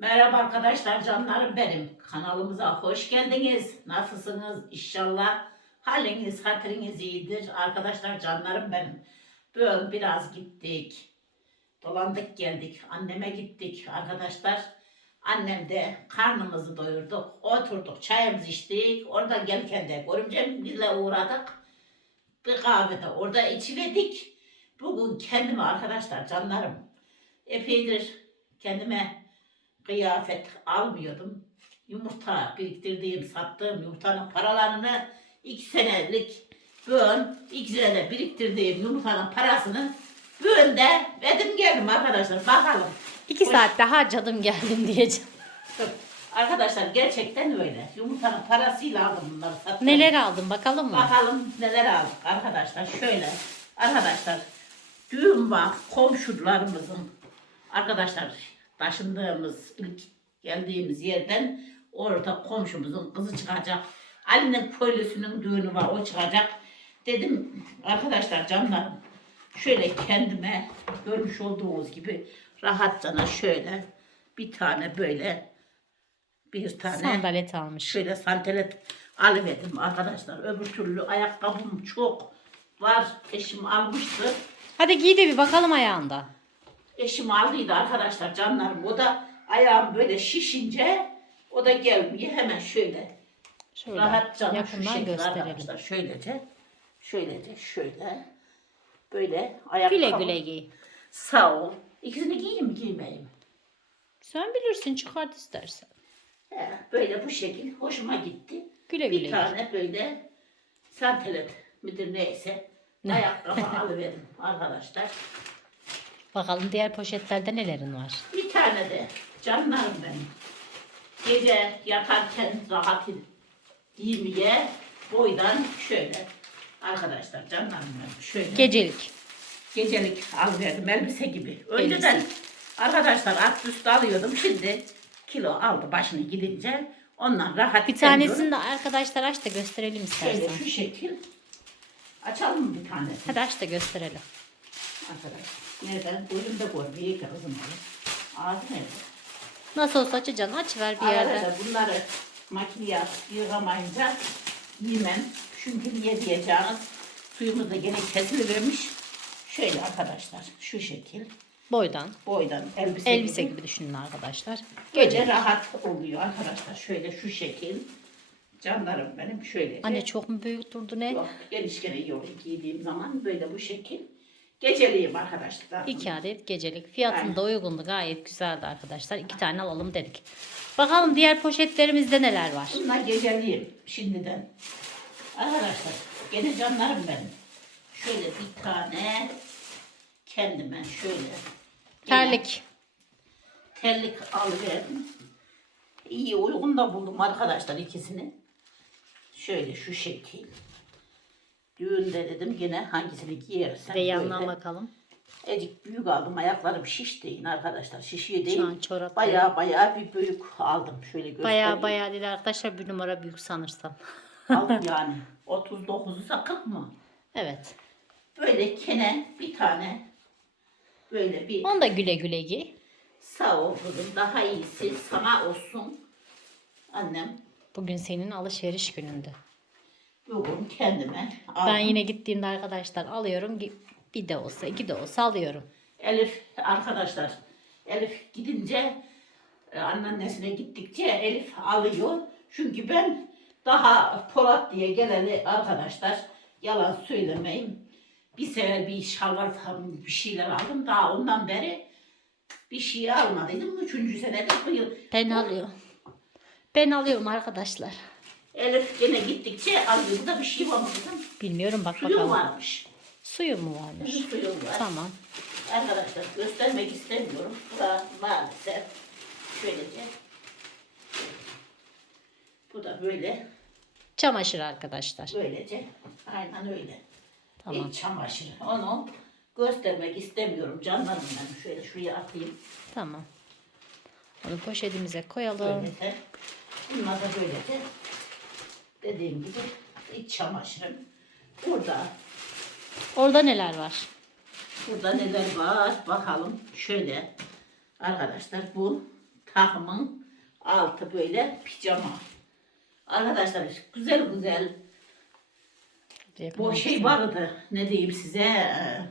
Merhaba arkadaşlar canlarım benim. Kanalımıza hoş geldiniz. Nasılsınız? İnşallah haliniz hatırınız iyidir. Arkadaşlar canlarım benim. Bugün biraz gittik. Dolandık geldik. Anneme gittik arkadaşlar. Annem de karnımızı doyurduk. Oturduk çayımızı içtik. Oradan gelirken de görümcemle uğradık. Bir kahvede orada içiverdik. Bugün kendime arkadaşlar canlarım epeydir kendime kıyafet almıyordum. Yumurta biriktirdiğim, sattığım yumurtanın paralarını iki senelik bugün iki senede biriktirdiğim yumurtanın parasını bugün de verdim geldim arkadaşlar. Bakalım. İki Hoş- saatte harcadım geldim diyeceğim. Arkadaşlar gerçekten öyle. Yumurtanın parasıyla aldım bunları sattım. Neler aldın bakalım mı? Bakalım neler aldık arkadaşlar. Şöyle arkadaşlar düğün var komşularımızın arkadaşlar taşındığımız ilk geldiğimiz yerden orada komşumuzun kızı çıkacak. Ali'nin köylüsünün düğünü var o çıkacak. Dedim arkadaşlar canlarım şöyle kendime görmüş olduğunuz gibi rahatçana şöyle bir tane böyle bir tane Sandalet almış. Şöyle santelet alıverdim arkadaşlar. Öbür türlü ayakkabım çok var. Eşim almıştı. Hadi giy de bir bakalım ayağında. Eşim aldıydı arkadaşlar canlarım. O da ayağım böyle şişince o da gelmiyor. Hemen şöyle Şöyle rahatça şu şekilde arkadaşlar. Şöylece şöylece şöyle böyle ayakkabı. Güle güle giy. Sağ ol. İkisini giyeyim mi giymeyeyim? Sen bilirsin çıkart istersen. He, böyle bu şekil hoşuma gitti. Güle bir güle giy. tane böyle santelet midir neyse Ne? ayakkabı alıverdim arkadaşlar. Bakalım diğer poşetlerde nelerin var. Bir tane de canlarım benim. Gece yatarken rahat giymeye boydan şöyle arkadaşlar canlarım benim şöyle Gecelik. gecelik alıverdim elbise gibi. Önceden arkadaşlar alt üst alıyordum şimdi kilo aldı başını gidince ondan rahat Bir tanesini de arkadaşlar aç da gösterelim Şöyle istersen. şu şekil. Açalım mı bir tanesini? Hadi aç da gösterelim. Nereden? Bir kızım. Ağzı nerede? Nasıl olsa açacaksın aç ver bir yerde. Arkadaşlar bunları makineye yığamayınca yemem. Çünkü niye diyeceğiniz suyumuz da gene kesilivermiş. Şöyle arkadaşlar şu şekil Boydan. boydan elbise, Elbise gibi. düşünün arkadaşlar. Böyle Gece. rahat oluyor arkadaşlar. Şöyle şu şekil. Canlarım benim şöyle. Anne çok mu büyük durdu ne? Yok geniş gene oluyor giydiğim zaman böyle bu şekil. Geceliyim arkadaşlar. İki adet gecelik. Fiyatın Aynen. da uygundu. Gayet güzeldi arkadaşlar. İki tane alalım dedik. Bakalım diğer poşetlerimizde neler var. Bunlar geceliyim şimdiden. Arkadaşlar gene canlarım benim. Şöyle bir tane kendime şöyle. Terlik. Terlik alıverdim. İyi uygun da buldum arkadaşlar ikisini. Şöyle şu şekil. Düğünde dedim yine hangisini giyersem Ve yandan böyle. bakalım. Ecik büyük aldım. Ayaklarım şiş değil arkadaşlar. Şişiyor değil. Şu an çorap Baya baya bir büyük aldım. Şöyle göstereyim. Baya baya dedi arkadaşlar bir numara büyük sanırsam. Aldım yani. 39'u 40 mı? Evet. Böyle kene bir tane böyle bir Onu da güle güle giy. sağ ol kızım. Daha iyisi sana olsun. Annem Bugün senin alışveriş günündü. Bugün kendime aldım. Ben yine gittiğimde arkadaşlar alıyorum. Bir de olsa iki de olsa alıyorum. Elif arkadaşlar Elif gidince e, anneannesine gittikçe Elif alıyor. Çünkü ben daha Polat diye geleli arkadaşlar yalan söylemeyeyim. Bir sefer bir şalvar bir şeyler aldım. Daha ondan beri bir şey almadıydım. Üçüncü senede bu yıl. Ben alıyorum. Ben alıyorum arkadaşlar. Elif gene gittikçe alıyor. Bir şey var mı kızım? Bilmiyorum bak Suyu bakalım. varmış. Suyu mu varmış? Suyu var. Tamam. Arkadaşlar göstermek istemiyorum. Bu da maalesef şöylece. Bu da böyle, Çamaşır arkadaşlar. böylece. Aynen öyle. Tamam. İç çamaşır. Onu göstermek istemiyorum. Canlarım ben. Şöyle şuraya atayım. Tamam. Onu poşetimize koyalım. Böylece. Bunlar da böylece. Dediğim gibi iç çamaşırım. Burada, Orada neler var? burada neler var bakalım. Şöyle arkadaşlar bu takımın altı böyle pijama. Arkadaşlar güzel güzel bu şey vardı ne diyeyim size e,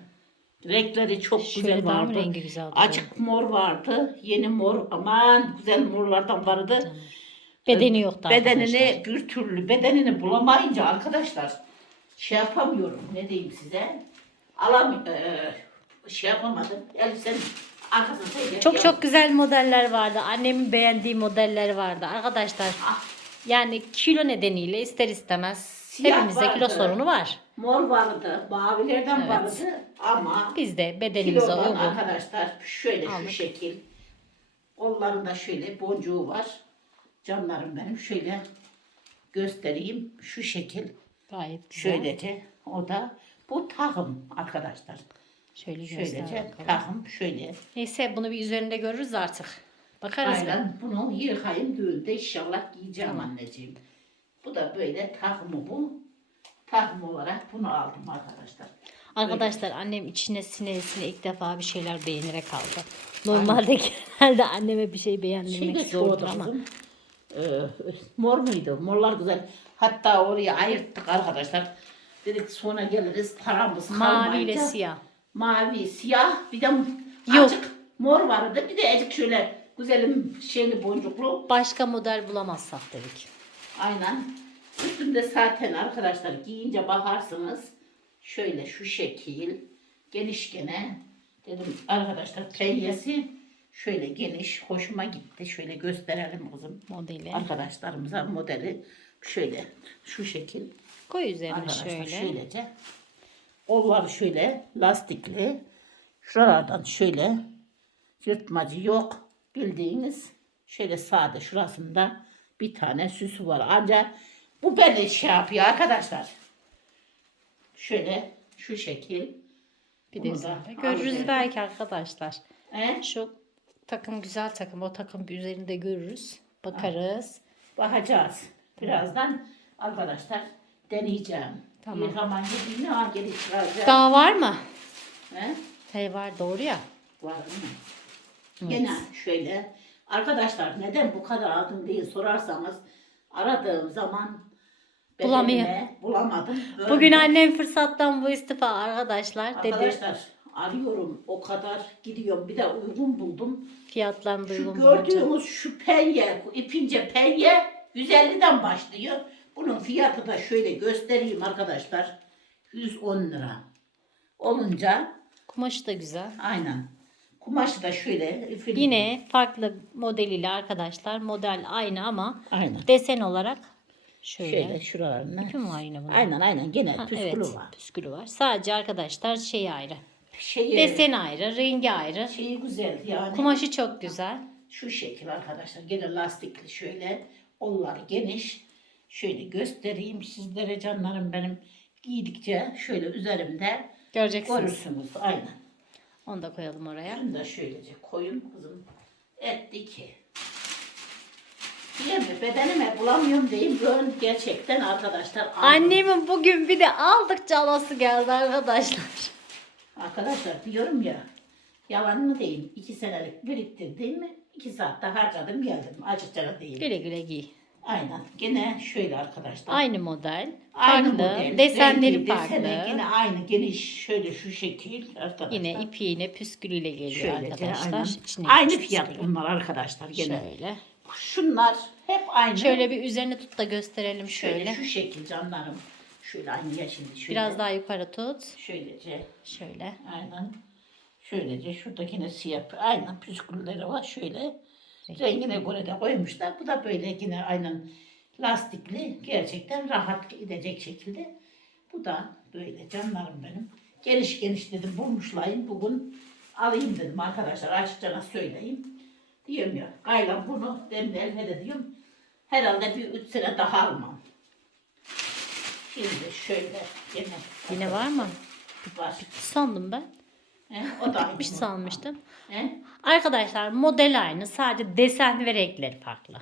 renkleri çok güzel Şöyle daha mı vardı. rengi güzel duruyor? Açık mor vardı. Yeni mor aman güzel morlardan vardı. Bedeni yoktu Bedenini arkadaşlar. bir türlü bedenini bulamayınca arkadaşlar şey yapamıyorum ne diyeyim size. Alam e, şey yapamadım. Elbisenin arkasında öyle Çok çok güzel modeller vardı. Annemin beğendiği modeller vardı. Arkadaşlar Ah, yani kilo nedeniyle ister istemez Siyah hepimizde kilo vardı. sorunu var. mor vardı, mavilerden Evet. vardı ama Biz de bedenimize kilodan uygun. arkadaşlar şöyle Aldık. şu şekil. Kollarında şöyle boncuğu var. Canlarım benim şöyle göstereyim. Şu şekil. Gayet güzel. Şöylece o da bu takım arkadaşlar. Şöyle göster Şöylece bakalım. takım şöyle. Neyse bunu bir üzerinde görürüz artık. Bakarız? Aynen bunu yıkayayım düğünde inşallah giyeceğim anneciğim. Bu da böyle takımı bu. Takım olarak bunu aldım arkadaşlar. Arkadaşlar annem içine sinesine ilk defa bir şeyler beğenerek aldı. Normalde genelde anneme bir şey Şey beğendirmek de zordur ama. kızım. Ee, mor muydu? Morlar güzel. Hatta oraya ayırttık arkadaşlar. Dedik sonra geliriz paramız Mavi ile kalmayınca. siyah. Mavi, siyah bir de Yok. açık mor vardı. Bir de azıcık şöyle güzelim şeyli boncuklu. Başka model bulamazsak dedik. Aynen. Üstünde zaten arkadaşlar giyince bakarsınız. Şöyle şu şekil. Geniş gene. Dedim arkadaşlar penyesi şöyle geniş. Hoşuma gitti. Şöyle gösterelim kızım. Modeli. Arkadaşlarımıza modeli şöyle şu şekil. Koy üzerine Arkadaşlar şöyle. şöylece. Kollar şöyle lastikli. Şuralardan şöyle yırtmacı yok. Bildiğiniz şöyle sade şurasında bir tane süsü var. Ancak bu beni şey yapıyor arkadaşlar. Şöyle şu şekil. Bir de Bunu da. Görürüz belki arkadaşlar. He? Şu takım güzel takım. O takım bir üzerinde görürüz. Bakarız. Bakacağız. Birazdan arkadaşlar deneyeceğim. Tamam. Yıkaman yediğini ha geri çıkaracağım. Daha var mı? He? Hey var doğru ya. Var mı? Yine şöyle. Arkadaşlar neden bu kadar aldım diye sorarsanız aradığım zaman Bulamıyor. bedenime bulamadım. Bugün annem fırsattan bu istifa arkadaşlar dedi. Arkadaşlar arıyorum o kadar gidiyorum bir de uygun buldum. Fiyatlarını Şu uygun gördüğünüz şu penye, bu ipince penye 150'den başlıyor. Bunun fiyatı da şöyle göstereyim arkadaşlar. 110 lira. Olunca Kumaşı da güzel. aynen. Kumaşı da şöyle. ipin- Yine farklı modeliyle arkadaşlar. Model aynı ama aynen. desen olarak şöyle. Şöyle şuralarına. İpi mi var yine bunun? Aynen aynen gene Ha, püskülü evet, var. püskülü var. Sadece arkadaşlar şey ayrı. Şeyi, Desen ayrı, rengi ayrı. şeyi güzel yani. Kumaşı çok güzel. Şu şekil arkadaşlar. Gene lastikli şöyle. Kollar geniş. Şöyle göstereyim sizlere canlarım benim. Giydikçe şöyle üzerimde Göreceksiniz. görürsünüz. Aynen. Onu da koyalım oraya. Şunu da şöylece koyun kızım. Etti ki. Diyeyim mi? Bedenime bulamıyorum diyeyim. Ben gerçekten arkadaşlar aldım. Annemin bugün bir de aldıkça alası geldi arkadaşlar. Arkadaşlar diyorum ya. Yalan mı diyeyim? İki senelik biriktirdim mi? İki saatte harcadım geldim. Açıkça diyeyim. Güle güle giy. Aynen. Gene şöyle arkadaşlar. Aynı model. Aynı farklı. model, Desenleri rengi, farklı. deseni Yine aynı geniş şöyle şu şekil arkadaşlar. Yine ipiğine püskülüyle geliyor Şöylece, arkadaşlar. aynen. İçine Aynı fiyat bunlar arkadaşlar gene. Şöyle. Şunlar hep aynı. Şöyle bir üzerine tut da gösterelim şöyle, şöyle. şu şekil canlarım. Şöyle aynı ya şimdi şöyle. Biraz daha yukarı tut. Şöylece Şöyle. aynen. Şöylece şuradakine siyah aynen püskülleri var şöyle. Rengine göre de koymuşlar. Bu da böyle yine aynen lastikli. Gerçekten rahat gidecek şekilde. Bu da böyle canlarım benim. Geniş geniş dedim bulmuşlayım. Bugün alayım dedim arkadaşlar. Açıkça söyleyeyim. Diyorum ya gayla bunu demler ne de diyorum. Herhalde bir üç sene daha almam. Şimdi şöyle yine. Yine var mı? Var. Sandım ben. He, o da aynı. Bitmiş sanmıştım. He? Arkadaşlar model aynı. Sadece desen ve renkleri farklı.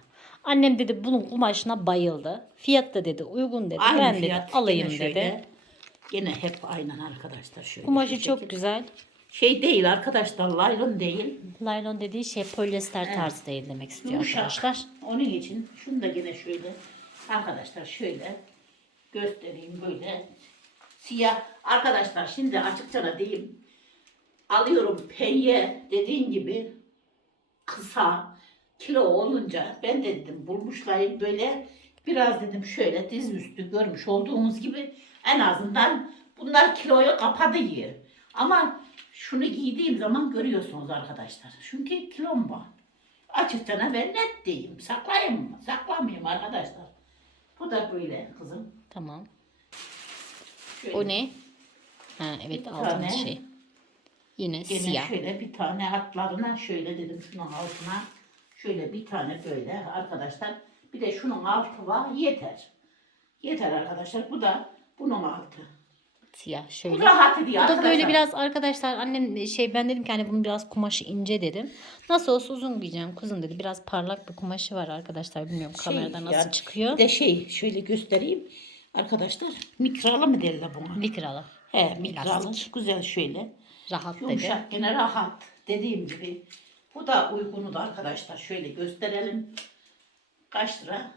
Annem dedi bunun kumaşına bayıldı. Fiyat da dedi uygun dedi. ben dedi alayım Yine dedi. şöyle. Yine hep aynen arkadaşlar şöyle. Kumaşı şu çok güzel. Şey değil arkadaşlar, laylon değil. Laylon dediği şey polyester tarzı değil demek istiyor Yumuşak. arkadaşlar. Onun için şunu da yine şöyle arkadaşlar şöyle göstereyim böyle siyah. Arkadaşlar şimdi açıkça diyeyim. Alıyorum penye dediğin gibi kısa kilo olunca ben de dedim bulmuşlayım böyle biraz dedim şöyle diz üstü görmüş olduğumuz gibi en azından bunlar kiloyu kapadı yiyor. Ama şunu giydiğim zaman görüyorsunuz arkadaşlar. Çünkü kilom var. Açıkça ben net diyeyim. Saklayayım mı? Saklamayayım arkadaşlar. Bu da böyle kızım. Tamam. Şöyle. O ne? Ha evet Bir altın tane. şey. Yine Gene siyah. şöyle bir tane atlarına şöyle dedim şunun altına şöyle bir tane böyle arkadaşlar. Bir de şunun altı var yeter. Yeter arkadaşlar. Bu da bunun altı. Siyah Bu şöyle. rahat ediyor Bu da arkadaşlar. böyle biraz arkadaşlar annem şey ben dedim ki hani bunun biraz kumaşı ince dedim. Nasıl olsa uzun giyeceğim kuzum dedi. Biraz parlak bir kumaşı var arkadaşlar. Bilmiyorum Şey, kamerada nasıl yani çıkıyor. Bir de şey şöyle göstereyim. Arkadaşlar mikralı mı derler buna? Mikralı. He mikralı. Lastik. Güzel şöyle. Rahat dedi. Yumuşak gene rahat. Dediğim gibi. Bu da uygunu da arkadaşlar. Şöyle gösterelim. Kaç lira?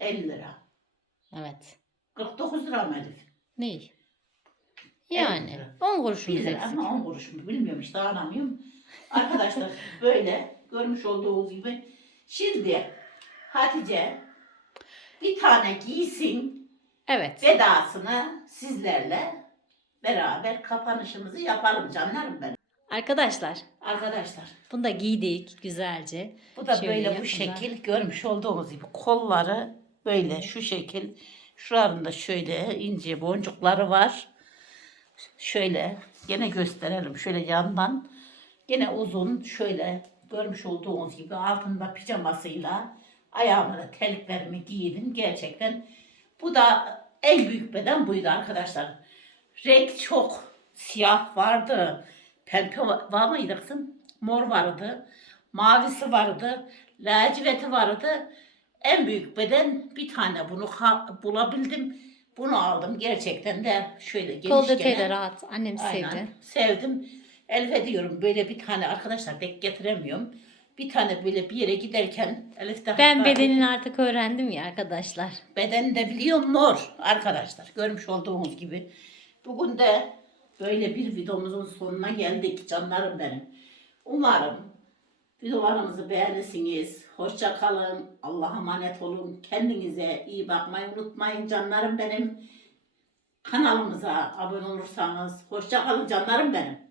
50 lira. Evet. 49 lira mı Elif? Ne? Evet. Yani 10 kuruşumuz 1 lira eksik. ama 10 kuruş mu bilmiyorum işte anlamıyorum. Arkadaşlar böyle görmüş olduğunuz gibi. Şimdi Hatice bir tane giysin Evet. vedasını sizlerle beraber kapanışımızı yapalım canlarım benim. Arkadaşlar Arkadaşlar bunu da giydik güzelce. Bu da Şöyle böyle bu yakından. şekil görmüş olduğumuz gibi kolları böyle şu şekil şuralarında şöyle ince boncukları var. Şöyle gene gösterelim şöyle yandan gene uzun şöyle görmüş olduğunuz gibi altında pijamasıyla ayağıma da terliklerimi giydim gerçekten. Bu da en büyük beden buydu arkadaşlar. Renk çok siyah vardı. Pembe va- var mıydı kızım? Mor vardı. Mavisi vardı. Laciveti vardı. En büyük beden bir tane bunu bulabildim. Bunu aldım gerçekten de şöyle geniş Kol detayı da rahat. Annem Aynen. sevdi. Sevdim. Elif'e diyorum böyle bir tane arkadaşlar dek getiremiyorum. Bir tane böyle bir yere giderken Elif de Ben hatta- bedenini artık öğrendim ya arkadaşlar. Bedeni de biliyor mor arkadaşlar. Görmüş olduğunuz gibi. Bugün de böyle bir videomuzun sonuna geldik canlarım benim. Umarım videolarımızı beğenirsiniz. Hoşça kalın. Allah'a emanet olun. Kendinize iyi bakmayı unutmayın canlarım benim. Kanalımıza abone olursanız. Hoşça kalın canlarım benim.